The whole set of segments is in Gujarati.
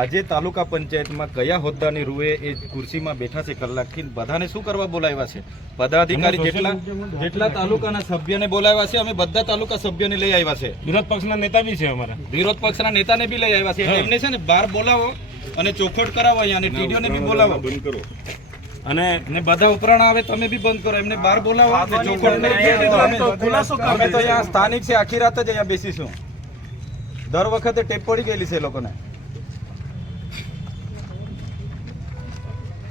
આજે તાલુકા પંચાયતમાં કયા હોદ્દાની રૂએ એ ખુરશીમાં બેઠા છે કલાકથી બધાને શું કરવા બોલાવ્યા છે? પદાધિકારી જેટલા જેટલા તાલુકાના સભ્યને બોલાવ્યા છે અમે બધા તાલુકા સભ્યને લઈ આવ્યા છે. વિરોધ પક્ષના નેતા બી છે અમારા. વિરોધ પક્ષના નેતાને બી લઈ આવ્યા છે. એમને છે ને બહાર બોલાવો અને ચોખવટ કરાવો અહીંયા અને ટીડીઓને બી બોલાવો. અને ને બધા ઉપરાણ આવે તમે બી બંધ કરો. એમને બહાર બોલાવો કરી અમે અમે તો અહીંયા સ્થાનિક છે આખી રાત જ અહીંયા બેસીશું. દર વખતે ટેપ પડી ગયેલી છે લોકોને.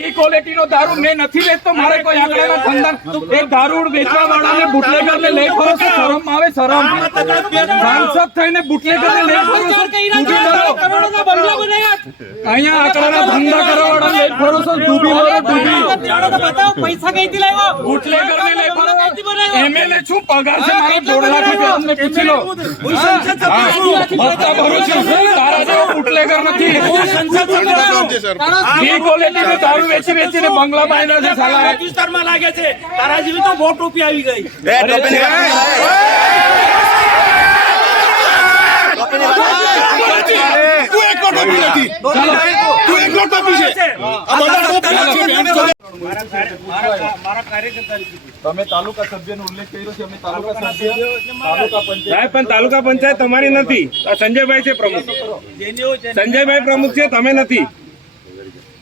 એ ક્વોલિટીનો દારૂ મેં નથી વેચતો મારે કોઈ આંકડાના ધંધા એ દારૂ વેચવા વાળાને બુટલેગરને લઈ ફરો છો શરમ આવે શરમ સાંસદ થઈને બુટલેગરને લઈ ફરો છો અહીંયા આંકડાના ધંધા કરવા વાળાને લઈ ફરો છો ડૂબી મરો ડૂબી પૈસા કઈથી લાવ્યો? બુટલેગરને લઈ ફરો એમએલએ છું પગાર છે? મારો દોઢ લાખ રૂપિયા અમને પૂછી લો. હા, ભરું છું. તારા જેવો બુટલેગર નથી. બી ક્વોલિટીનો દારૂ વેચી વેચીને બંગલા બાંધ્યા છે સાલા. વિસ્તારમાં લાગે છે. તારા જેવી તો બહુ ટોપી આવી ગઈ. તમે તાલુકા સભ્યનો ઉલ્લેખ કર્યો છે અમે તાલુકા સભ્ય તાલુકા પંચાયત. પણ તાલુકા પંચાયત તમારી નથી. સંજયભાઈ છે પ્રમુખ. સંજયભાઈ પ્રમુખ છે તમે નથી.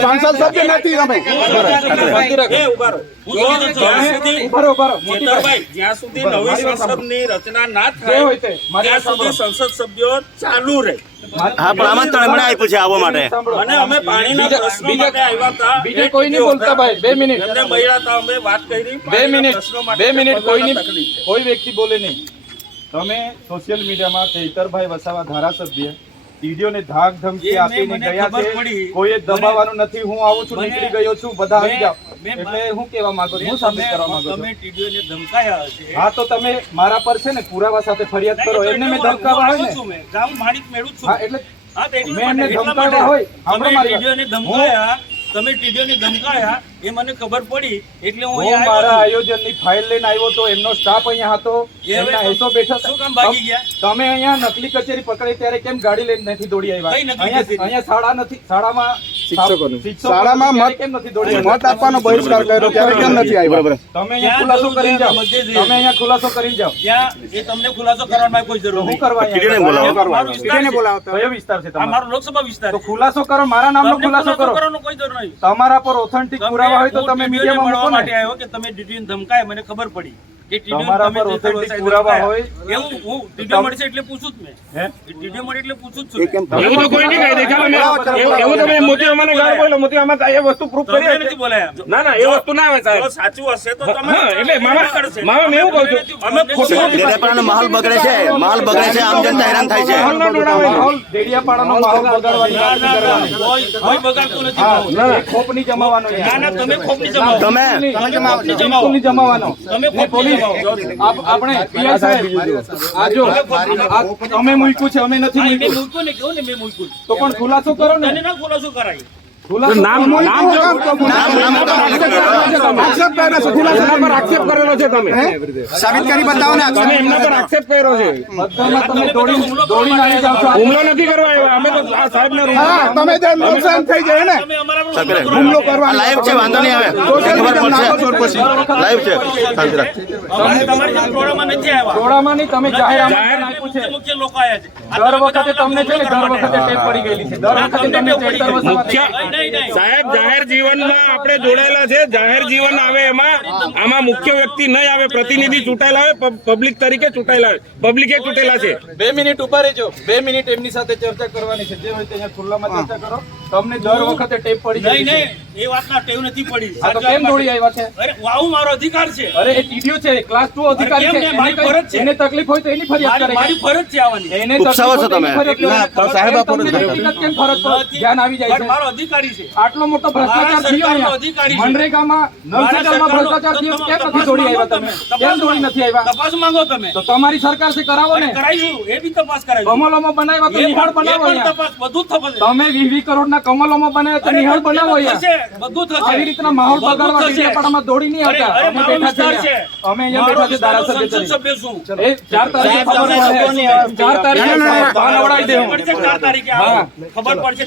સંસદ સભ્ય. નથી તમે. એ ઊભા રહો. હું કહું છું, જ્યાં સુધી- બરો બરો ચેતરભાઈ, જ્યાં સુધી નવી સંસદની રચના ના જે હોય તે, થાય ત્યાં સુધી સંસદ સભ્યો ચાલુ રહે. હા પણ આમંત્રણ એમણે આપ્યું છે આવવા માટે. અને અમે પાણીના પ્રશ્નો માટે આવ્યા હતા. બીજે કોઈ નહીં બોલતા ભાઈ. બે મિનિટ. એમને મળ્યા હતા અમે વાત કરી. બે મિનિટ. બે મિનિટ. કોઈ નહીં કોઈ વ્યક્તિ બોલે નહીં. તમે સોશિયલ મીડિયામાં ચૈતરભાઈ વસાવા ધારાસભ્ય ટીડીઓને ધાક ધમકી આપીને ગયા છે. કોઈએ દબાવવાનું નથી હું આવું છું નીકળી ગયો છું બધા આવી જાઓ. એટલે હું કહેવા માંગુ છું હું સાબિત કરવા માંગુ છું. તમે ટીડીઓને ધમકાયા છે હા તો તમે મારા પર છે ને પુરાવા સાથે ફરિયાદ કરો. એમને મેં ધમકાવા હોય ને. ગામ માણિક મેળવું છું. હા એટલે મેં એમને ધમકાવ્યા હોય. હમણાં મારી ધમકાયા. તમે ટીડીઓને ધમકાયા એ મને ખબર પડી એટલે હું અહીંયા મારા આયોજનની ફાઇલ લઈને આવ્યો તો એમનો સ્ટાફ અહીંયા હતો એમના તમ- બેઠા શું કામ ભાગી ગયા? તમે અહીંયા નકલી કચેરી પકડી ત્યારે કેમ ગાડી લઈને નથી દોડી આવ્યા? અહીંયા અહીંયા શાળા નથી શાળામાં શાળામાં મત-? મત આપવાનો બહિષ્કાર કર્યો ત્યારે કેમ નથી આવ્યા? તમે અહીંયા ખુલાસો કરી જાઓ. તમે અહીંયા ખુલાસો કરી જાઓ. એ તમને ખુલાસો કરવાની કોઈ જરૂર હું નહીં. કરવા બોલાવો. મારો વિસ્તાર છે. કયો વિસ્તાર છે તમારો? મારો લોકસભા વિસ્તાર તો ખુલાસો કરો મારા નામનો ખુલાસો કરો. કરવાનો કોઈ જરૂર નહીં તમારા પર ઓથેન્ટિક પુરાવા હોય તો તમે મીડિયામાં મળવા મૂકો માટે આવ્યો કે તમે ડીડીઓને ધમકાય મને ખબર પડી. માહોલ બગડે છે માહોલ બગડે છે આમ જનતા હેરાન થાય છે. તમે ખોપની તમે તમે આપણે પીઆઈ આજો અમે મૂક્યું છે અમે નથી મૂક્યું ને કહું ને મેં મૂક્યું તો પણ ખુલાસો કરો ને. ના ખુલાસો કરાય. આક્ષેપ કરેલો છે તમે. સાબિત કરી બતાવો ને તમે એમના પર આક્ષેપ. કર્યો હુમલો નથી કરવા સાહેબ ને તમે જે નુકસાન થઈ જાય ને હુમલો કરવા લાઈવ છે વાંધો નહીં આવે. લાઈવ છે. ટોળામાં જાહેર આપ્યું છે. આપણે જોડાયેલા છે. જાહેર જીવન આવે એમાં આમાં મુખ્ય વ્યક્તિ નહીં આવે પ્રતિનિધિ ચૂંટાયેલા આવે પબ્લિક તરીકે ચૂંટાયેલા આવે પબ્લિકે ચૂંટેલા છે. બે મિનિટ ઊભા રહેજો. બે મિનિટ એમની સાથે ચર્ચા કરવાની છે. જે હોય ખુલ્લામાં ચર્ચા કરો. તમને દર વખતે ટેપ પડી જાય એ વાતના ટેવ નથી પડી. આ તો કેમ દોડી આવ્યા છે? અરે વાવ મારો અધિકાર છે. અરે એ ટીડીઓ છે ક્લાસ 2 અધિકાર છે મારી ફરજ છે. એને તકલીફ હોય તો એની ફરિયાદ કરે. મારી ફરજ છે આવવાની. એને ઉપસાવો છો તમે. ના સાહેબ આપો ને કેમ ફરજ પર ધ્યાન આવી જાય છે. મારો અધિકારી છે. આટલો મોટો ભ્રષ્ટાચાર થયો અહીંયા. અધિકારી મનરેગામાં નળસેગામાં ભ્રષ્ટાચાર થયો. કેમ નથી દોડી આવ્યા તમે? કેમ દોડી નથી આવ્યા? તપાસ માંગો તમે. તો તમારી સરકારથી કરાવો ને. કરાવીશું એ બી તપાસ કરાવીશું કમલોમાં બનાવ્યા તો નિહાળ બનાવો તપાસ બધું તપાસ તમે 20 કરોડના કમલોમાં બનાવ્યા તો નિહાળ બનાવો અહીંયા.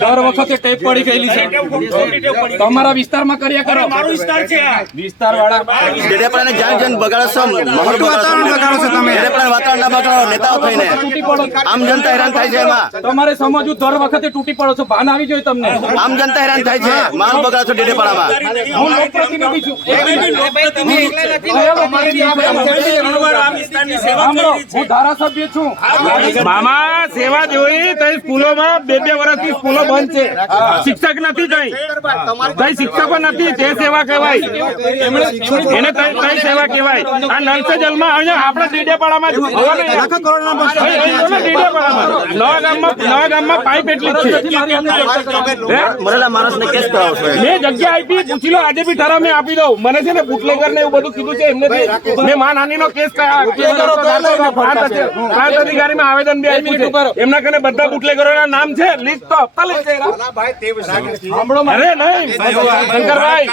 દર વખતે ટેપ પડી ગયેલી છે. તમારા વિસ્તારમાં કર્યા કરો. વિસ્તાર વાળા તમે ડેડેપરાને વાતાવરણ ના બગાડો આમ જનતા હેરાન થાય છે તમારે સમજવું દર વખતે તૂટી પડો છો. ભાન આવી જોઈએ તમને. આમ જનતા હેરાન થાય છે. માલ બગાડ. રહ્યા છો ડેડેપાડામાં હું લોકપ્રતિનિધિ છું. હું ધારાસભ્ય છું મામા સેવા જોઈ તઈ સ્કૂલોમાં બે બે વર્ષથી સ્કૂલો બંધ છે. શિક્ષક નથી તઈ. તઈ શિક્ષકો નથી તે સેવા કહેવાય. એને તઈ સેવા કહેવાય. આ નલસે જલમાં અહીંયા આપણા ડેડેપાડામાં લાખો કરોડના એમના કને બધા બુટલેગરો ના નામ છે લિસ્ટ તો હપ્તા અરે નહીં શંકરભાઈ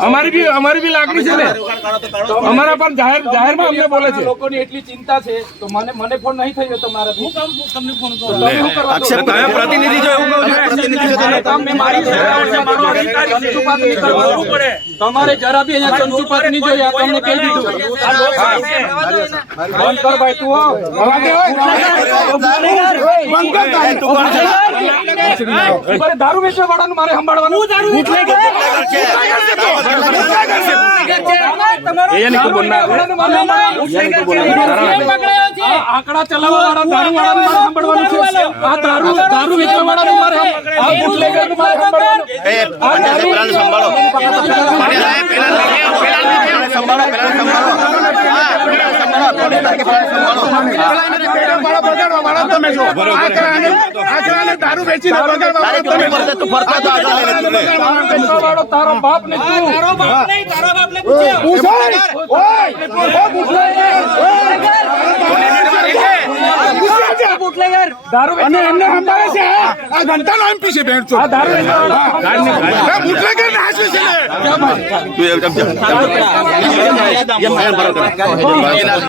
અમારી બી અમારી બી લાગણી છે ને. અમારા પણ જાહેર જાહેરમાં અમને બોલે છે. લોકો ની એટલી ચિંતા છે તો મને મને ફોન નહીં થયો તમારે હું કામ તમને ફોન કરો અક્ષર તમે પ્રતિનિધિ જો એવું કહો છો પ્રતિનિધિ જો તમે મારી સરકાર છે મારો અધિકાર છે ચંચુપાતની કરવું પડે તમારે જરા બી અહીંયા ચંચુપાતની જોઈએ આ તમને કહી દીધું આ લોકશાહી છે બંધ કર ભાઈ તું બંધ કર ભાઈ તું પણ દારૂ વેચવા વાળાનું મારે સંભાળવાનું હું દારૂ વેચવા છે તમારો એની કુબન ના આકડા ચલાવવા વાળા દારૂ છે આ દારૂ દારૂ વેચવા વાળાનું મારે આ બુટલેગરનું મારે સંભાળો તારો બાપ ને તારો બાપ ને દારૂ અને એમને સંભાળે છે આ ઘંટા નો એમપી છે બેન છો આ દારૂ મુટલે કે નાશ છે તું એમ એમ